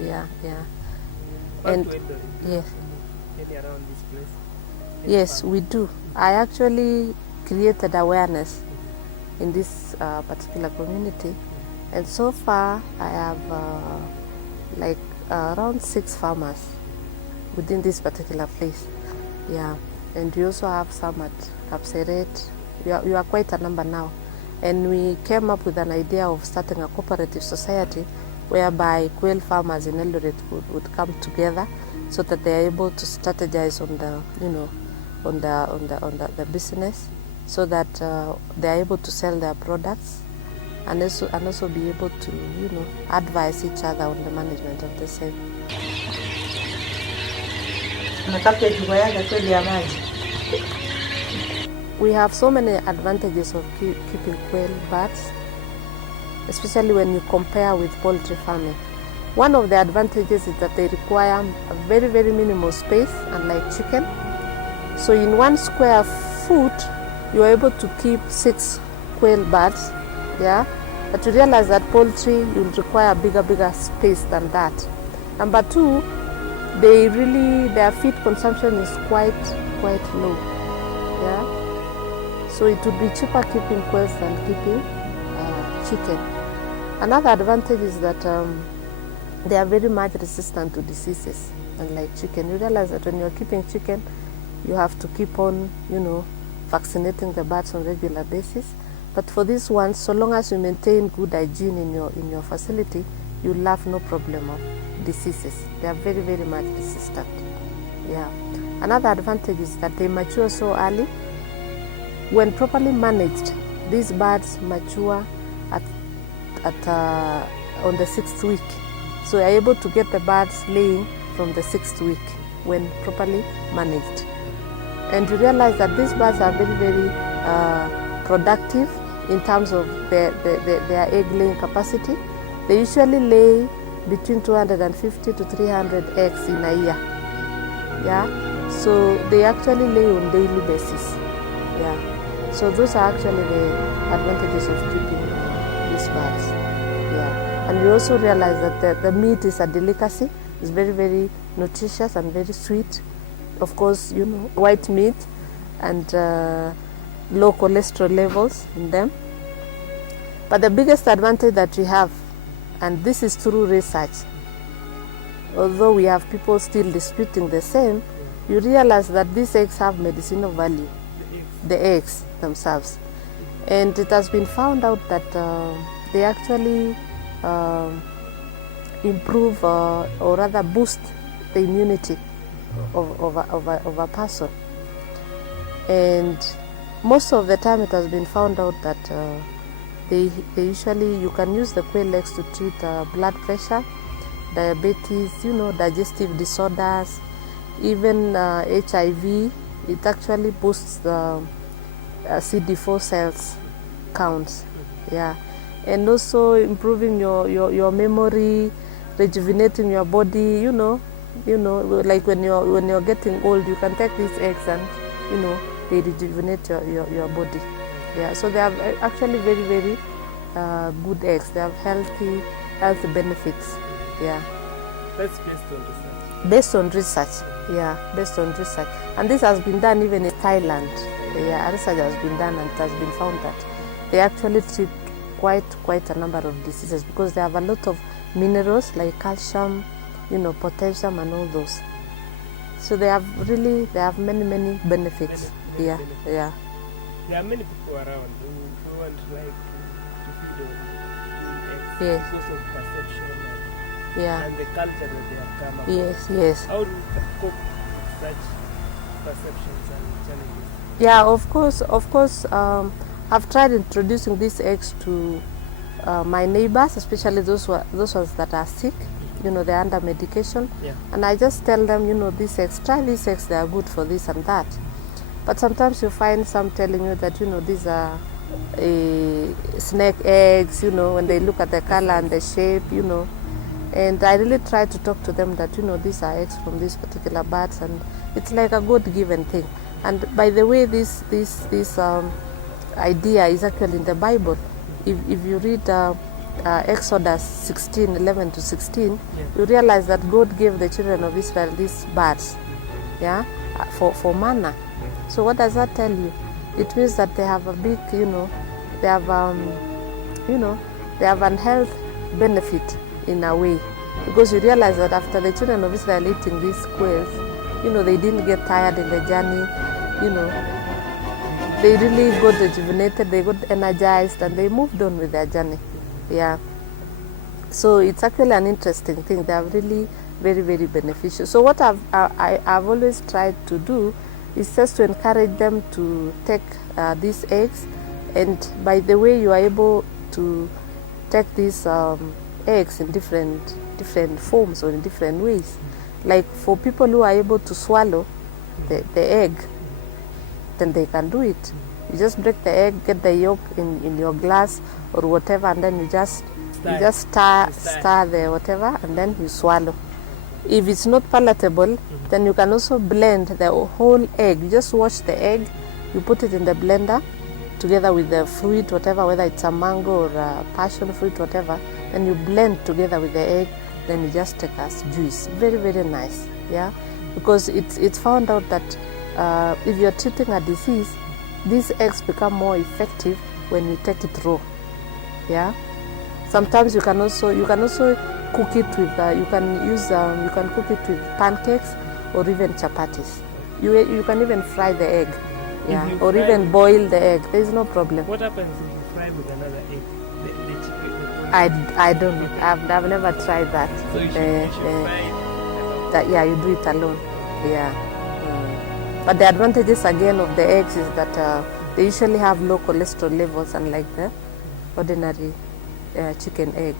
Yeah, yeah. Back And to Eldoret. yes, Any around this place? yes, we do. I actually created awareness in this particular community, and so far I have like around 6 farmers within this particular place. Yeah, and we also have some at Kapseret. We are quite a number now, and we came up with an idea of starting a cooperative society whereby quail farmers in Eldoret would come together so that they are able to strategize on the the business, so that they are able to sell their products and also be able to advise each other on the management of the same. We have so many advantages of keeping quail birds, especially when you compare with poultry farming. One of the advantages is that they require a very, very minimal space, unlike chicken. So in 1 square foot, you are able to keep 6 quail birds, yeah? But you realize that poultry, you'll require bigger space than that. Number 2, their feed consumption is quite low, yeah? So it would be cheaper keeping quails than keeping chicken. Another advantage is that they are very much resistant to diseases, unlike chicken. You realize that when you're keeping chicken, you have to keep on, vaccinating the birds on a regular basis. But for this one, so long as you maintain good hygiene in your facility, you'll have no problem of diseases. They are very, very much resistant. Yeah. Another advantage is that they mature so early. When properly managed, these birds mature on the 6th week. So you're able to get the birds laying from the 6th week when properly managed. And you realize that these birds are very, very productive in terms of their egg laying capacity. They usually lay between 250 to 300 eggs in a year. Yeah, so they actually lay on daily basis. Yeah, so those are actually the advantages of keeping these birds. Yeah, and we also realize that the meat is a delicacy. It's very, very nutritious and very sweet. Of course, white meat and low cholesterol levels in them. But the biggest advantage that we have, and this is through research, although we have people still disputing the same, you realize that these eggs have medicinal value, the eggs themselves. And it has been found out that they actually improve or rather boost the immunity of a person. And most of the time it has been found out that they usually, you can use the quail eggs to treat blood pressure, diabetes, digestive disorders, even HIV. It actually boosts the CD4 cells counts, yeah, and also improving your memory, rejuvenating your body. Like when you're getting old, you can take these eggs and they rejuvenate your body. Yeah, so they are actually very, very good eggs. They have healthy benefits. Yeah. That's based on research. Based on research. Yeah, based on research. And this has been done even in Thailand. Yeah, research has been done and it has been found that they actually treat quite a number of diseases because they have a lot of minerals like calcium, potassium and all those. So they have many benefits. Many Yeah. There are many people around who want to feed on eggs Yes. because of perception Yeah. and the culture that they have come up with. Yes. How do you cope with such perceptions and challenges? Yeah, of course. I've tried introducing these eggs to my neighbors, especially those ones that are sick. They're under medication. Yeah. And I just tell them, these eggs, try these eggs, they are good for this and that. But sometimes you find some telling you that, these are snake eggs, when they look at the color and the shape, And I really try to talk to them that, these are eggs from these particular birds, and it's like a God-given thing. And by the way, this idea is actually in the Bible. If you read Exodus 16:11 to 16, you realize that God gave the children of Israel these birds, yeah, for manna. So what does that tell you? It means that they have a big, they have they have an health benefit in a way, because you realize that after the children of Israel eating these quails, they didn't get tired in the journey, they really got rejuvenated, they got energized, and they moved on with their journey. Yeah. So it's actually an interesting thing. They are really very, very beneficial. So what I've always tried to do is just to encourage them to take these eggs, and by the way, you are able to take these eggs in different forms or in different ways. Like for people who are able to swallow the egg, then they can do it. You just break the egg, get the yolk in your glass or whatever, and then you just stir the whatever, and then you swallow. If it's not palatable, then you can also blend the whole egg. You just wash the egg, you put it in the blender together with the fruit, whatever, whether it's a mango or a passion fruit, whatever, then you blend together with the egg, then you just take as juice. Very, very nice, yeah? Because it's found out that if you're treating a disease, these eggs become more effective when you take it raw, yeah? Sometimes you can also cook it with you can cook it with pancakes or even chapatis. You can even fry the egg, yeah, or even boil the egg. There is no problem. What happens if you fry with another egg? The chicken. I don't know. I've never tried that. So you should fry it alone. That, yeah, you do it alone. Yeah. But the advantages again of the eggs is that they usually have low cholesterol levels, unlike the ordinary chicken egg.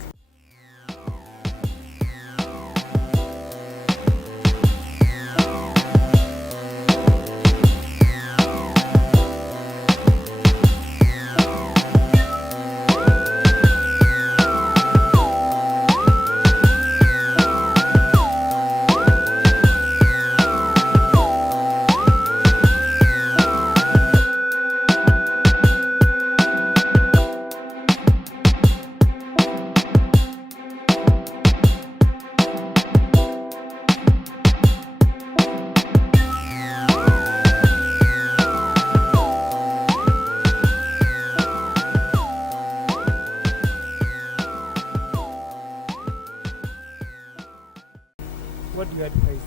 What do you advise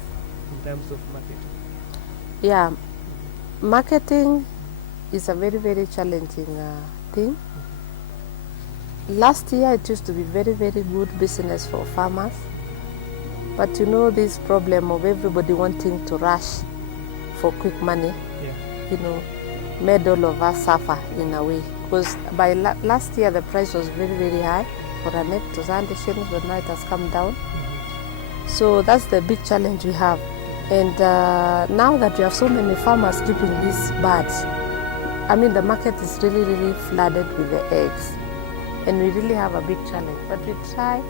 in terms of marketing? Yeah, marketing is a very, very challenging thing. Last year it used to be very, very good business for farmers, but this problem of everybody wanting to rush for quick money, made all of us suffer in a way, because by last year the price was very, very high for an egg. It was 100 shillings, but now it has come down. So that's the big challenge we have. And now that we have so many farmers keeping these birds, the market is really, really flooded with the eggs. And we really have a big challenge. But we try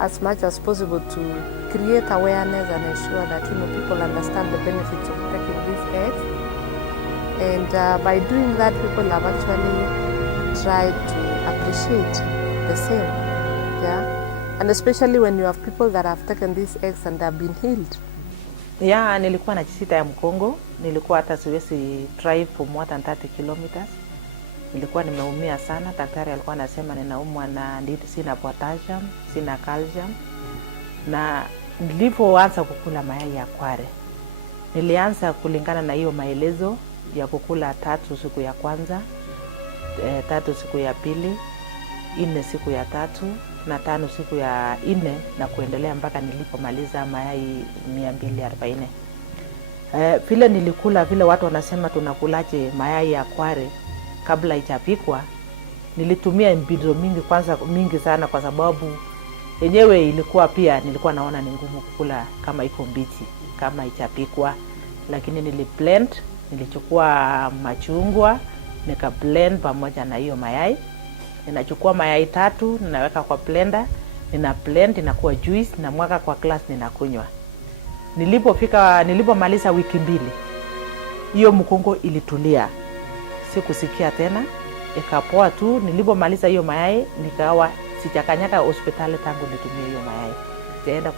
as much as possible to create awareness and ensure that people understand the benefits of taking these eggs. And by doing that, people have actually tried to appreciate the same. Yeah. And especially when you have people that have taken these eggs and have been healed. Yeah, nilikuwa na chisita ya mkongo. Nilikuwa hata siwezi drive for more than 30 kilometers. Nilikuwa nimeumia sana. Daktari alikuwa anasema ninaumwa na sina potassium, sina calcium. Na nilipoanza kukula mayai ya kware, nilianza kulingana na hiyo maelezo ya kukula 3 siku ya kwanza, 3 siku ya pili, 4 siku ya 3 na 5 siku ya 4 na kuendelea mpaka nilipomaliza mayai 240. Vile nilikula, vile watu wanasema tunakulaje mayai ya kware kabla haijapikwa, nilitumia mbinu mingi sana, kwa sababu yenyewe ilikuwa pia nilikuwa naona ni ngumu kukula kama iko mbichi, kama haijapikwa. Lakini niliblend, nilichukua machungwa nika blend pamoja na hiyo mayai. Ninachukua mayai 3, ninaweka kwa blender, nina blend, inakuwa juice, na mwaka kwa glass, ninakunywa. Nilipomaliza wiki 2, hiyo mkongo ilitulia. Sikusikia tena, ikapoa tu. Nilipomaliza hiyo mayai nikawa sijakanyaka hospitali tangu nitumie hiyo mayai. Sijaenda